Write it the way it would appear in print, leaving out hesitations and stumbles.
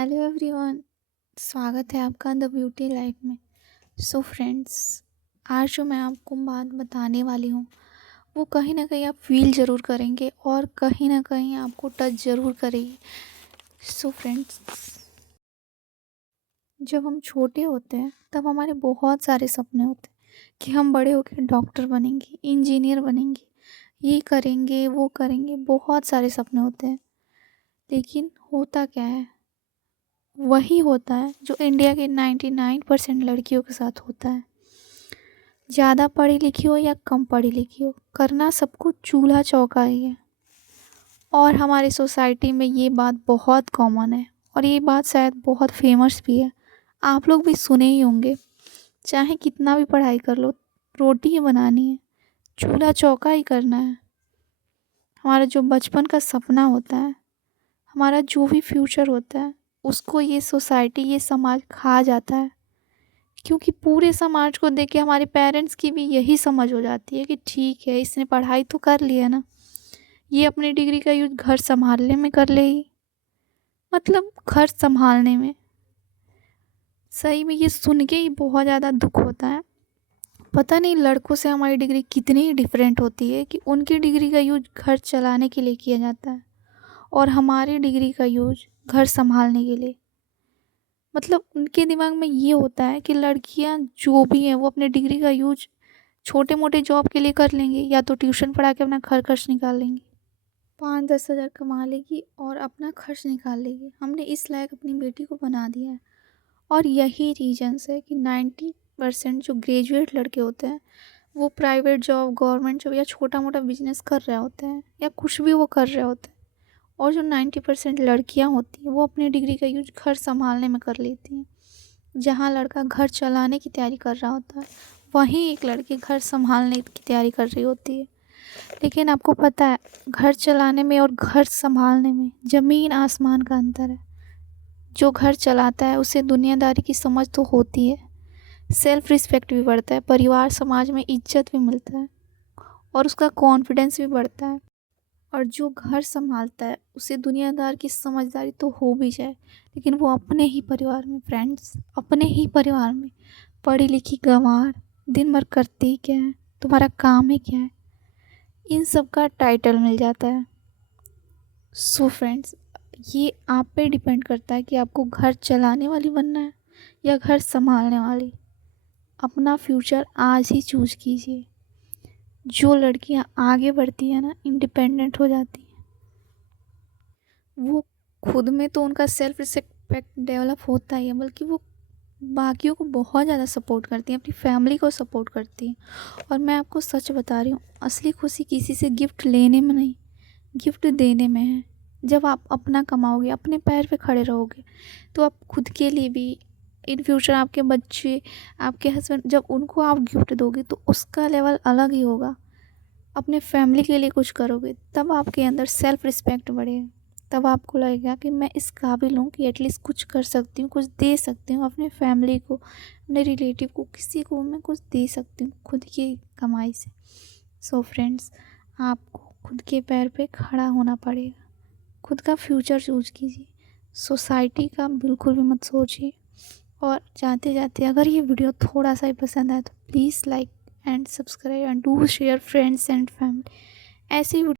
Hello everyone. स्वागत है आपका द ब्यूटी लाइफ में। सो फ्रेंड्स, आज जो मैं आपको बात बताने वाली हूँ वो कहीं ना कहीं आप फील ज़रूर करेंगे और कहीं ना कहीं आपको टच ज़रूर करेगी। सो फ्रेंड्स, जब हम छोटे होते हैं तब हमारे बहुत सारे सपने होते हैं कि हम बड़े होकर डॉक्टर बनेंगे, इंजीनियर बनेंगे, ये करेंगे वो करेंगे, बहुत सारे सपने होते हैं। लेकिन होता क्या है, वही होता है जो इंडिया के 99% लड़कियों के साथ होता है। ज़्यादा पढ़ी लिखी हो या कम पढ़ी लिखी हो, करना सबको चूल्हा चौका ही है। और हमारी सोसाइटी में ये बात बहुत कॉमन है और ये बात शायद बहुत फेमस भी है। आप लोग भी सुने ही होंगे, चाहे कितना भी पढ़ाई कर लो, रोटी ही बनानी है, चूल्हा चौका ही करना है। हमारा जो बचपन का सपना होता है, हमारा जो भी फ्यूचर होता है, उसको ये सोसाइटी, ये समाज खा जाता है। क्योंकि पूरे समाज को देख के हमारे पेरेंट्स की भी यही समझ हो जाती है कि ठीक है, इसने पढ़ाई तो कर लिया ना, ये अपनी डिग्री का यूज घर संभालने में कर लेगी। मतलब घर संभालने में, सही में ये सुन के ही बहुत ज़्यादा दुख होता है। पता नहीं लड़कों से हमारी डिग्री कितनी ही डिफरेंट होती है कि उनकी डिग्री का यूज घर चलाने के लिए किया जाता है और हमारी डिग्री का यूज घर संभालने के लिए। मतलब उनके दिमाग में ये होता है कि लड़कियां जो भी हैं वो अपने डिग्री का यूज छोटे मोटे जॉब के लिए कर लेंगी, या तो ट्यूशन पढ़ा के अपना घर खर्च निकाल लेंगी, 5-10 हज़ार कमा लेगी और अपना खर्च निकाल लेगी। हमने इस लायक अपनी बेटी को बना दिया है। और यही रीजन्स है कि 90% जो ग्रेजुएट लड़के होते हैं वो प्राइवेट जॉब, गवर्नमेंट जॉब या छोटा मोटा बिजनेस कर रहे होते हैं, या कुछ भी वो कर रहे होते हैं। और जो 90% लड़कियां होती हैं वो अपनी डिग्री का यूज घर संभालने में कर लेती हैं। जहाँ लड़का घर चलाने की तैयारी कर रहा होता है, वहीं एक लड़की घर संभालने की तैयारी कर रही होती है। लेकिन आपको पता है, घर चलाने में और घर संभालने में ज़मीन आसमान का अंतर है। जो घर चलाता है उसे दुनियादारी की समझ तो होती है, सेल्फ रिस्पेक्ट भी बढ़ता है, परिवार समाज में इज्जत भी मिलता है और उसका कॉन्फिडेंस भी बढ़ता है। और जो घर संभालता है उसे दुनियादार की समझदारी तो हो भी जाए, लेकिन वो अपने ही परिवार में, फ्रेंड्स, अपने ही परिवार में पढ़ी लिखी गंवार, दिन भर करती ही क्या है, तुम्हारा काम ही क्या है, इन सब का टाइटल मिल जाता है। सो फ्रेंड्स, ये आप पे डिपेंड करता है कि आपको घर चलाने वाली बनना है या घर संभालने वाली। अपना फ्यूचर आज ही चूज कीजिए। जो लड़कियां आगे बढ़ती है ना, इंडिपेंडेंट हो जाती हैं, वो खुद में तो उनका सेल्फ रिस्पेक्ट डेवलप होता ही है, बल्कि वो बाकियों को बहुत ज़्यादा सपोर्ट करती हैं, अपनी फैमिली को सपोर्ट करती हैं। और मैं आपको सच बता रही हूँ, असली खुशी किसी से गिफ्ट लेने में नहीं, गिफ्ट देने में है। जब आप अपना कमाओगे, अपने पैर पे खड़े रहोगे, तो आप खुद के लिए भी, इन फ्यूचर आपके बच्चे, आपके हस्बैंड, जब उनको आप गिफ्ट दोगे तो उसका लेवल अलग ही होगा। अपने फैमिली के लिए कुछ करोगे तब आपके अंदर सेल्फ रिस्पेक्ट बढ़ेगा। तब आपको लगेगा कि मैं इस काबिल हूँ कि एटलीस्ट कुछ कर सकती हूँ, कुछ दे सकती हूँ अपने फैमिली को, अपने रिलेटिव को, किसी को मैं कुछ दे सकती हूँ खुद की कमाई से। सो फ्रेंड्स, आपको खुद के पैर पे खड़ा होना पड़ेगा, खुद का फ्यूचर चूज कीजिए, सोसाइटी का बिल्कुल भी मत सोचिए। और जाते जाते अगर ये वीडियो थोड़ा सा ही पसंद आए तो please like and subscribe and do share friends and family. ऐसी